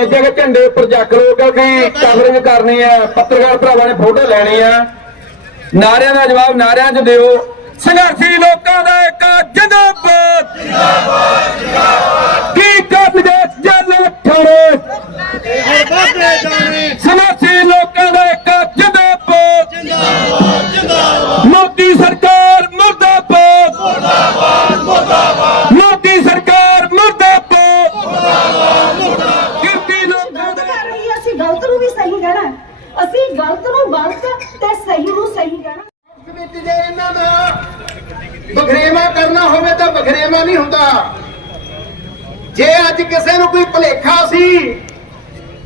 ਬੇਨਤੀ ਹੈ ਕਿ ਝੰਡੇ ਉੱਪਰ ਚੱਕ ਲਓ, ਕਿਉਂਕਿ ਕਵਰਿੰਗ ਕਰਨੀ ਹੈ ਪੱਤਰਕਾਰ ਭਰਾਵਾਂ ਨੇ ਫੋਟੋ ਲੈਣੀ ਆ। ਨਾਰਿਆਂ ਦਾ ਜਵਾਬ ਨਾਰਿਆਂ 'ਚ ਦਿਓ। ਸੰਘਰਸ਼ੀ ਲੋਕਾਂ ਦਾ ਇੱਕ ਜਿੰਦਾਬਾਦ ਜਿੰਦਾਬਾਦ ਕੀ ਕਰਨਗੇ ਜਲ ਠੋਰੇ ਸੰਘਰਸ਼ੀ ਲੋਕਾਂ ਦਾ ਇੱਕ ਜਿੰਦਾਬਾਦ ਜਿੰਦਾਬਾਦ ਜਿੰਦਾਬਾਦ ਮੋਦੀ ਸਰਕਾਰ ਮੁਰਦਾਬਾਦ ਮੁਰਦਾਬਾਦ ਮੁਰਦਾਬਾਦ ਮੋਦੀ ਸਰਕਾਰ ਮੁਰਦਾਬਾਦ ਕਿਰਤੀ ਲੋਕਾਂ ਗਲਤ ਦੇ ਕਰ ਰਹੀ ਹੈ ਅਸੀਂ ਗਲਤ ਨੂੰ ਵੀ ਸਹੀ ਕਹਿਣਾ ਹੈ। ਅਸੀਂ ਗਲਤ ਨੂੰ ਗਲਤ ਤੇ ਸਹੀ ਨੂੰ ਸਹੀ ਕਹਿਣਾ ਵਿੱਚ ਜੇ ਇਹਨਾਂ ਦਾ ਬਖਰੇਵਾ ਕਰਨਾ ਹੋਵੇ ਤਾਂ ਬਖਰੇਵਾ ਨਹੀਂ ਹੁੰਦਾ। ਜੇ ਅੱਜ ਕਿਸੇ ਨੂੰ ਕੋਈ ਭੁਲੇਖਾ ਸੀ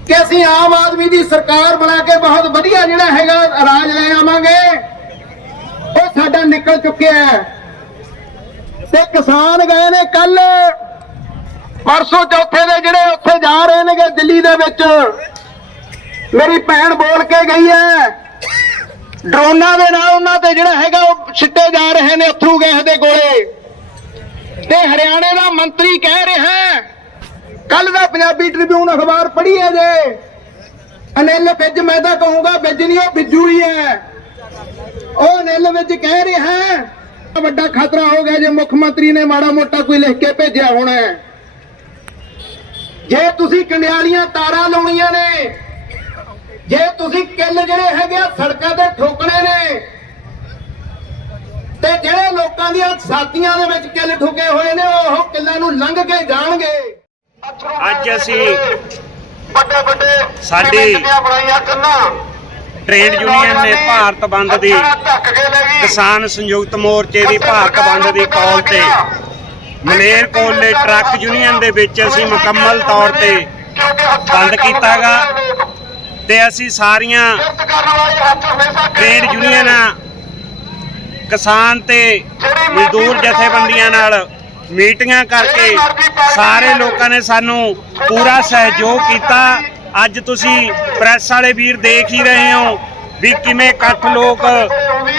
ਕਿ ਅਸੀਂ ਆਮ ਆਦਮੀ ਦੀ ਸਰਕਾਰ ਬਣਾ ਕੇ ਬਹੁਤ ਵਧੀਆ ਜਿਹੜਾ ਹੈਗਾ ਰਾਜ ਲੈ ਆਵਾਂਗੇ, ਉਹ ਸਾਡਾ ਨਿਕਲ ਚੁੱਕਿਆ ਹੈ। ਤੇ ਕਿਸਾਨ ਗਏ ਨੇ ਕੱਲ ਪਰਸੋਂ ਚੌਥੇ ਦੇ ਜਿਹੜੇ ਉੱਥੇ ਜਾ ਰਹੇ ਨੇਗੇ ਦਿੱਲੀ ਦੇ ਵਿੱਚ। ਮੇਰੀ ਭੈਣ ਬੋਲ ਕੇ ਗਈ ਹੈ ਡਰੋਨਾਂ ਦੇ ਨਾਲ ਉਹਨਾਂ ਤੇ ਜਿਹੜਾ ਹੈਗਾ ਉਹ ਛਿੱਟੇ ਜਾ ਰਹੇ ਨੇ ਅਥਰੂ ਗੈਸ ਦੇ ਗੋਲੇ। ਤੇ ਹਰਿਆਣੇ ਦਾ ਮੰਤਰੀ ਕਹਿ ਰਿਹਾ ਕੱਲ ਦਾ ਪੰਜਾਬੀ ਟ੍ਰਿਬਿਊਨ ਅਖਬਾਰ ਪੜ੍ਹੀ ਹੈ ਜੇ। ਅਨਿਲ ਵਿੱਚ ਮੈਂ ਤਾਂ ਕਹੂੰਗਾ ਵਿੱਚ ਨਹੀਂ, ਉਹ ਬਿੱਜੂ ਹੀ ਹੈ। ਉਹ ਅਨਿਲ ਵਿੱਚ ਕਹਿ ਰਿਹਾ ਹੈ ਵੱਡਾ ਖਤਰਾ ਹੋ ਗਿਆ ਜੇ ਮੁੱਖ ਮੰਤਰੀ ਨੇ ਮਾੜਾ ਮੋਟਾ ਕੋਈ ਲਿਖ ਕੇ ਭੇਜਿਆ ਹੋਣਾ ਜੇ ਤੁਸੀਂ ਕੰਡਿਆਲੀਆਂ ਤਾਰਾਂ ਲਾਉਣੀਆਂ ਨੇ ਜੇ ਤੁਸੀਂ ਕਿੱਲ ਜਿਹੜੇ ਹੈਗੇ ਆ ਸੜਕਾਂ ਤੇ ਠੋਕਣੇ ਨੇ ਤੇ ਜਿਹੜੇ ਲੋਕਾਂ ਦੀਆਂ ਸਾਥੀਆਂ ਦੇ ਵਿੱਚ ਕਿੱਲ ਠੁਕੇ ਹੋਏ ਨੇ ਉਹ ਕਿੱਲਾਂ ਨੂੰ ਲੰਘ ਕੇ ਜਾਣਗੇ। ਅੱਜ ਅਸੀਂ ਵੱਡੇ ਵੱਡੇ ਸਾਡੀ ਬਣਾਈਆਂ ਕੰਨਾਂ। ਟ੍ਰੇਡ ਯੂਨੀਅਨ ਨੇ ਭਾਰਤ ਬੰਦ ਦੀ ਕਿਸਾਨ ਸੰਯੁਕਤ ਮੋਰਚੇ ਦੀ ਭਾਰਤ ਬੰਦ ਦੀ ਕਾਲ ਤੇ ਮਲੇਰਕੋਟਲੇ ਟਰੱਕ ਯੂਨੀਅਨ ਦੇ ਵਿੱਚ ਅਸੀਂ ਮੁਕੰਮਲ ਤੌਰ ਤੇ ਬੰਦ ਕੀਤਾਗਾ। ਤੇ ਅਸੀਂ ਸਾਰੀਆਂ ਟ੍ਰੇਡ ਯੂਨੀਅਨਾਂ ਕਿਸਾਨ ਤੇ ਮਜ਼ਦੂਰ ਜਥੇਬੰਦੀਆਂ ਨਾਲ ਮੀਟਿੰਗਾਂ ਕਰਕੇ ਸਾਰੇ ਲੋਕਾਂ ਨੇ ਸਾਨੂੰ ਪੂਰਾ ਸਹਿਯੋਗ ਕੀਤਾ। ਅੱਜ ਤੁਸੀਂ ਪ੍ਰੈਸ ਵਾਲੇ ਵੀਰ ਦੇਖ ਹੀ ਰਹੇ ਹੋ ਵੀ ਕਿਵੇਂ ਇਕੱਠ ਲੋਕ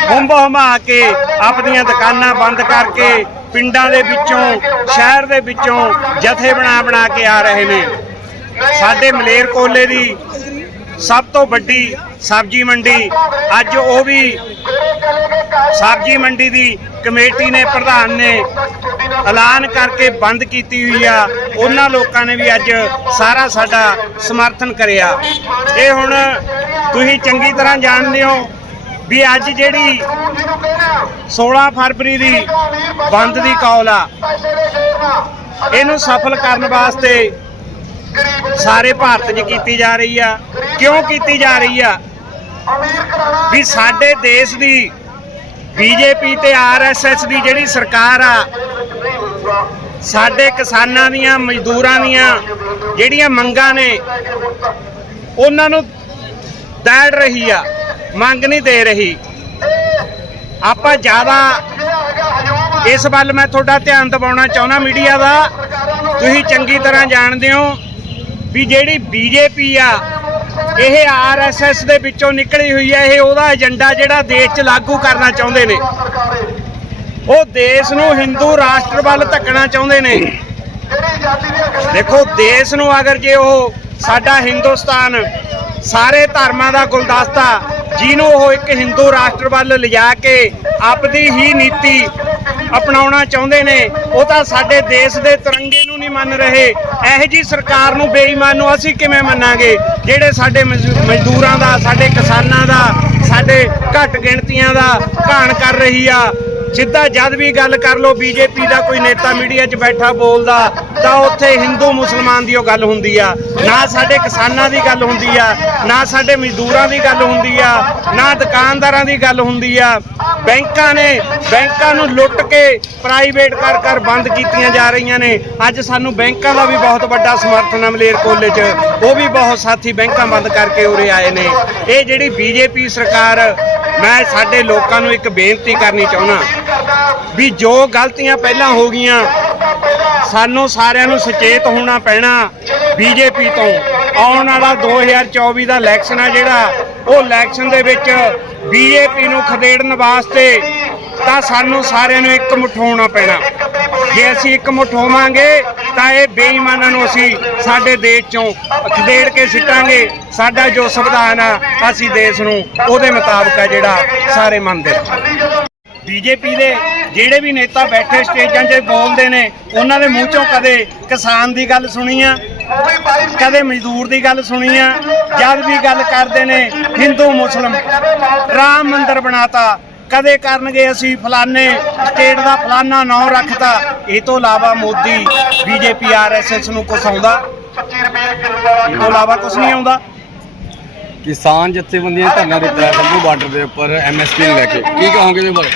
ਹੁੰਬ ਹਮਾ ਕੇ ਆਪਣੀਆਂ ਦੁਕਾਨਾਂ ਬੰਦ ਕਰਕੇ ਪਿੰਡਾਂ ਦੇ ਵਿੱਚੋਂ ਸ਼ਹਿਰ ਦੇ ਵਿੱਚੋਂ ਜਥੇ ਬਣਾ ਬਣਾ ਕੇ ਆ ਰਹੇ ਨੇ। ਸਾਡੇ ਮਲੇਰਕੋਟਲੇ ਦੀ ਸਭ ਤੋਂ ਵੱਡੀ ਸਬਜ਼ੀ ਮੰਡੀ ਅੱਜ ਉਹ ਵੀ ਸਬਜ਼ੀ ਮੰਡੀ ਦੀ ਕਮੇਟੀ ਨੇ, ਪ੍ਰਧਾਨ ਨੇ ਐਲਾਨ ਕਰਕੇ ਬੰਦ ਕੀਤੀ ਹੋਈ ਆ। ਉਹਨਾਂ ਲੋਕਾਂ ਨੇ ਵੀ ਅੱਜ ਸਾਰਾ ਸਾਡਾ ਸਮਰਥਨ ਕਰਿਆ। ਇਹ ਹੁਣ ਤੁਸੀਂ ਚੰਗੀ ਤਰ੍ਹਾਂ ਜਾਣਦੇ ਹੋ ਵੀ ਅੱਜ ਜਿਹੜੀ 16 ਫਰਵਰੀ ਦੀ ਬੰਦ ਦੀ ਕਾਲ ਆ, ਇਹਨੂੰ ਸਫਲ ਕਰਨ ਵਾਸਤੇ ਸਾਰੇ ਭਾਰਤ 'ਚ ਕੀਤੀ ਜਾ ਰਹੀ ਆ। ਕਿਉਂ ਕੀਤੀ ਜਾ ਰਹੀ ਆ? ਵੀ ਸਾਡੇ ਦੇਸ਼ ਦੀ ਬੀਜੇਪੀ ਤੇ ਆਰਐਸਐਸ ਦੀ ਜਿਹੜੀ ਸਰਕਾਰ ਆ, ਸਾਡੇ ਕਿਸਾਨਾਂ ਦੀਆਂ, ਮਜ਼ਦੂਰਾਂ ਦੀਆਂ ਜਿਹੜੀਆਂ ਮੰਗਾਂ ਨੇ, ਉਹਨਾਂ ਨੂੰ ਦੜ ਰਹੀ ਆ, ਮੰਗ ਨਹੀਂ ਦੇ ਰਹੀ। ਆਪਾਂ ਜ਼ਿਆਦਾ ਇਸ ਵੱਲ ਮੈਂ ਤੁਹਾਡਾ ਧਿਆਨ ਦਿਵਾਉਣਾ ਚਾਹੁੰਦਾ ਮੀਡੀਆ ਦਾ। ਤੁਸੀਂ ਚੰਗੀ ਤਰ੍ਹਾਂ ਜਾਣਦੇ ਹੋ। ਵੀ ਜਿਹੜੀ ਬੀਜੇਪੀ ਆ, ਇਹ ਆਰਐਸਐਸ ਦੇ ਵਿੱਚੋਂ ਨਿਕਲੀ ਹੋਈ ਹੈ ਇਹ ਉਹਦਾ ਏਜੰਡਾ ਜਿਹੜਾ ਦੇਸ਼ 'ਚ ਲਾਗੂ ਕਰਨਾ ਚਾਹੁੰਦੇ ਨੇ। ਉਹ ਦੇਸ਼ ਨੂੰ ਹਿੰਦੂ ਰਾਸ਼ਟਰ ਵੱਲ ਧੱਕਣਾ ਚਾਹੁੰਦੇ ਨੇ। ਦੇਖੋ, ਦੇਸ਼ ਨੂੰ ਅਗਰ ਜੇ ਉਹ ਸਾਡਾ ਹਿੰਦੁਸਤਾਨ, ਸਾਰੇ ਧਰਮਾਂ ਦਾ ਗੁਲਦਸਤਾ ਜਿਹਨੂੰ ਉਹ ਇੱਕ ਹਿੰਦੂ ਰਾਸ਼ਟਰ ਵੱਲ ਲਿਜਾ ਕੇ ਆਪਦੀ ਹੀ ਨੀਤੀ ਅਪਣਾਉਣਾ ਚਾਹੁੰਦੇ ਨੇ, ਉਹ ਤਾਂ ਸਾਡੇ ਦੇਸ਼ ਦੇ ਤਿਰੰਗੇ ਨੂੰ ਮੰਨ ਰਹੇ? ਇਹੋ ਜੀ ਸਰਕਾਰ ਨੂੰ ਬੇਈਮਾਨ ਨੂੰ ਅਸੀਂ ਕਿਵੇਂ ਮੰਨਾਂਗੇ? ਜਿਹੜੇ ਸਾਡੇ ਮਜ਼ਦੂਰਾਂ ਦਾ, ਸਾਡੇ ਕਿਸਾਨਾਂ ਦਾ, ਸਾਡੇ ਘੱਟ ਗਿਣਤੀਆਂ ਦਾ ਘਾਣ ਕਰ ਰਹੀ ਆ। ਸਿੱਧਾ ਜਦ ਵੀ ਗੱਲ ਕਰ ਲੋ ਬੀਜੇਪੀ ਦਾ ਕੋਈ ਨੇਤਾ ਮੀਡੀਆ 'ਚ ਬੈਠਾ ਬੋਲਦਾ, ਤਾਂ ਉੱਥੇ ਹਿੰਦੂ ਮੁਸਲਮਾਨ ਦੀ ਉਹ ਗੱਲ ਹੁੰਦੀ ਆ। ਨਾ ਸਾਡੇ ਕਿਸਾਨਾਂ ਦੀ ਗੱਲ ਹੁੰਦੀ ਆ, ਨਾ ਸਾਡੇ ਮਜ਼ਦੂਰਾਂ ਦੀ ਗੱਲ ਹੁੰਦੀ ਆ, ਨਾ ਦੁਕਾਨਦਾਰਾਂ ਦੀ ਗੱਲ ਹੁੰਦੀ ਆ। ਬੈਂਕਾਂ ਨੇ, ਬੈਂਕਾਂ ਨੂੰ ਲੁੱਟ ਕੇ ਪ੍ਰਾਈਵੇਟ ਕਰ ਕਰ ਬੰਦ ਕੀਤੀਆਂ ਜਾ ਰਹੀਆਂ ਨੇ। ਅੱਜ ਸਾਨੂੰ ਬੈਂਕਾਂ ਦਾ ਵੀ ਬਹੁਤ ਵੱਡਾ ਸਮਰਥਨ ਹੈ ਮਲੇਰਕੋਟਲੇ 'ਚ। ਉਹ ਵੀ ਬਹੁਤ ਸਾਥੀ ਬੈਂਕਾਂ ਬੰਦ ਕਰਕੇ ਉਰੇ ਆਏ ਨੇ। ਇਹ ਜਿਹੜੀ ਬੀਜੇਪੀ ਸਰਕਾਰ, ਮੈਂ ਸਾਡੇ ਲੋਕਾਂ ਨੂੰ ਇੱਕ ਬੇਨਤੀ ਕਰਨੀ ਚਾਹੁੰਦਾ ਵੀ ਜੋ ਗਲਤੀਆਂ ਪਹਿਲਾਂ ਹੋ ਗਈਆਂ, ਸਾਨੂੰ ਸਾਰਿਆਂ ਨੂੰ ਸੁਚੇਤ ਹੋਣਾ ਪੈਣਾ ਬੀਜੇਪੀ ਤੋਂ। ਆਉਣ ਵਾਲਾ 2024 ਦਾ ਇਲੈਕਸ਼ਨ ਆ ਜਿਹੜਾ, ਉਹ ਇਲੈਕਸ਼ਨ ਦੇ ਵਿੱਚ ਬੀਜੇਪੀ ਨੂੰ ਖਦੇੜਨ ਵਾਸਤੇ ਤਾਂ ਸਾਨੂੰ ਸਾਰਿਆਂ ਨੂੰ ਇੱਕ ਮੁੱਠ ਹੋਣਾ ਪੈਣਾ। ਜੇ ਅਸੀਂ ਇੱਕ ਮੁੱਠ ਹੋਵਾਂਗੇ ਤਾਂ ਇਹ ਬੇਈਮਾਨਾਂ ਨੂੰ ਅਸੀਂ ਸਾਡੇ ਦੇਸ਼ ਚੋਂ ਖਦੇੜ ਕੇ ਸਿੱਟਾਂਗੇ। ਸਾਡਾ ਜੋ ਸੰਵਿਧਾਨ ਆ, ਅਸੀਂ ਦੇਸ਼ ਨੂੰ ਉਹਦੇ ਮੁਤਾਬਕ ਆ ਜਿਹੜਾ ਸਾਰੇ ਮੰਨਦੇ ਬੀਜੇਪੀ ਦੇ ਜਿਹੜੇ ਵੀ ਨੇਤਾ ਬੈਠੇ ਸਟੇਜਾਂ 'ਤੇ ਬੋਲਦੇ ਨੇ, ਉਹਨਾਂ ਦੇ ਮੂੰਹ ਚੋਂ ਕਦੇ ਕਿਸਾਨ ਦੀ ਗੱਲ ਸੁਣੀ ਆ ਕਦੇ ਮਜ਼ਦੂਰ ਦੀ ਗੱਲ ਸੁਣੀ ਆ ਜਦ ਵੀ ਗੱਲ ਕਰਦੇ ਨੇ ਹਿੰਦੂ ਮੁਸਲਮ। ਰਾਮ ਮੰਦਿਰ ਬਣਾਤਾ। ਕਦੇ ਕਰਨਗੇ ਅਸੀਂ ਫਲਾਨੇ ਸਟੇਟ ਦਾ ਫਲਾਨਾ ਨਾਂ ਰੱਖਤਾ। ਇਹ ਤੋਂ ਇਲਾਵਾ ਮੋਦੀ ਬੀਜੇਪੀ ਆਰਐਸਐਸ ਨੂੰ ਕੁਛ ਆਉਂਦਾ? ਇਹ ਤੋਂ ਇਲਾਵਾ ਕੁਛ ਨਹੀਂ ਆਉਂਦਾ? ਕਿਸਾਨ ਜਥੇਬੰਦੀਆਂ ਧਰਨਾ ਦਿੱਤਾ ਸੰਭੂ ਬਾਰਡਰ ਦੇ ਉੱਪਰ ਐਮਐਸਪੀ ਲੈ ਕੇ। ਕੀ ਕਹੋਗੇ ਇਹਦੇ ਬਾਰੇ?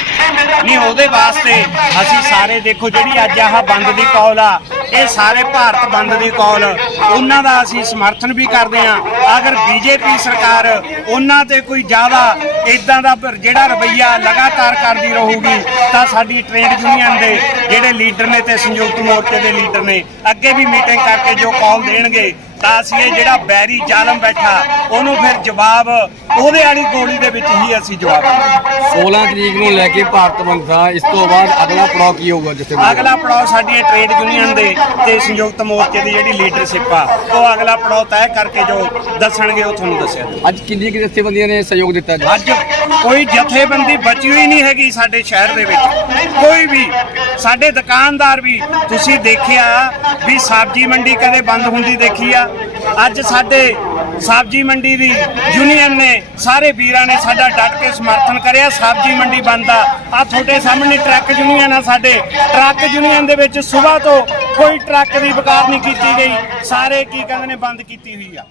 ਨਹੀਂ ਉਹਦੇ ਵਾਸਤੇ ਅਸੀਂ ਸਾਰੇ ਦੇਖੋ ਜਿਹੜੀ ਅੱਜ ਆਹ ਬੰਦ ਦੀ ਕੌਲ ਆ ਇਹ ਸਾਰੇ ਭਾਰਤ ਬੰਦ ਦੀ ਕੌਲ। ਉਹਨਾਂ ਦਾ ਅਸੀਂ ਸਮਰਥਨ ਵੀ ਕਰਦੇ ਹਾਂ। ਅਗਰ ਬੀਜੇਪੀ ਸਰਕਾਰ ਉਹਨਾਂ ਤੇ ਕੋਈ ਜ਼ਿਆਦਾ ਇਦਾਂ ਦਾ ਜਿਹੜਾ ਰਵਈਆ ਲਗਾਤਾਰ ਕਰਦੀ ਰਹੂਗੀ, ਤਾਂ ਸਾਡੀ ਟ੍ਰੇਡ ਯੂਨੀਅਨ ਦੇ ਜਿਹੜੇ ਲੀਡਰ ਨੇ ਤੇ ਸੰਯੁਕਤ ਮੋਰਚੇ ਦੇ ਲੀਡਰ ਨੇ, ਅੱਗੇ ਵੀ ਮੀਟਿੰਗ ਕਰਕੇ ਜੋ ਕਾਲ ਦੇਣਗੇ ਤਾਂ ਅਸੀਂ ਇਹ ਜਿਹੜਾ ਬੈਰੀ ਜ਼ਾਲਮ ਬੈਠਾ ਉਹਨੂੰ ਫਿਰ ਜਵਾਬ ਉਹਦੇ ਵਾਲੀ ਗੋਲੀ ਦੇ ਵਿੱਚ ਹੀ ਅਸੀਂ ਜਵਾਬ ਦੇਵਾਂਗੇ 16 ਤਰੀਕ ਨੂੰ ਲੈ ਕੇ ਭਾਰਤ ਬੰਦ ਇਸ ਤੋਂ ਬਾਅਦ ਅਗਲਾ ਪੜਾਅ ਕੀ ਹੋਊਗਾ ਜਥੇਬੰਦੀ ਅਗਲਾ ਪੜਾਅ ਸਾਡੀਆਂ ਟ੍ਰੇਡ ਯੂਨੀਅਨ ਦੇ ਤੇ ਸੰਯੁਕਤ ਮੋਰਚੇ ਦੀ ਜਿਹੜੀ ਲੀਡਰਸ਼ਿਪ ਆ ਉਹ ਅਗਲਾ ਪੜਾਅ ਤੈਅ ਕਰਕੇ ਜੋ ਦੱਸਣਗੇ ਉਹ ਤੁਹਾਨੂੰ ਦੱਸਿਆ। ਅੱਜ ਕਿੰਨੀ ਕਿ ਜਥੇਬੰਦੀਆਂ ਨੇ ਸਹਿਯੋਗ ਦਿੱਤਾ ਜੀ? ਅੱਜ ਕੋਈ ਜਥੇਬੰਦੀ ਬਚੀ ਹੋਈ ਨਹੀਂ ਹੈਗੀ ਸਾਡੇ ਸ਼ਹਿਰ ਦੇ ਵਿੱਚ। ਕੋਈ ਵੀ ਸਾਡੇ ਦੁਕਾਨਦਾਰ ਵੀ ਤੁਸੀਂ ਦੇਖਿਆ ਵੀ ਸਬਜ਼ੀ ਮੰਡੀ ਕਦੇ ਬੰਦ ਹੁੰਦੀ ਦੇਖੀ ਆ? ਅੱਜ ਸਾਡੇ ਸਬਜ਼ੀ ਮੰਡੀ ਦੀ ਯੂਨੀਅਨ ਨੇ, ਸਾਰੇ ਵੀਰਾਂ ਨੇ ਸਾਡਾ ਡਟ ਕੇ ਸਮਰਥਨ ਕਰਿਆ। ਸਬਜ਼ੀ ਮੰਡੀ ਬੰਦ ਆ। ਆ ਤੁਹਾਡੇ ਸਾਹਮਣੇ ਟਰੱਕ ਯੂਨੀਅਨ ਆ ਸਾਡੇ। ਟਰੱਕ ਯੂਨੀਅਨ ਦੇ ਵਿੱਚ ਸਵੇਰ ਤੋਂ ਕੋਈ ਟਰੱਕ ਦੀ ਵਕਾਰ ਨਹੀਂ ਕੀਤੀ ਗਈ। ਸਾਰੇ ਕੀ ਕਹਿੰਦੇ ਨੇ, ਬੰਦ ਕੀਤੀ ਹੋਈ ਆ।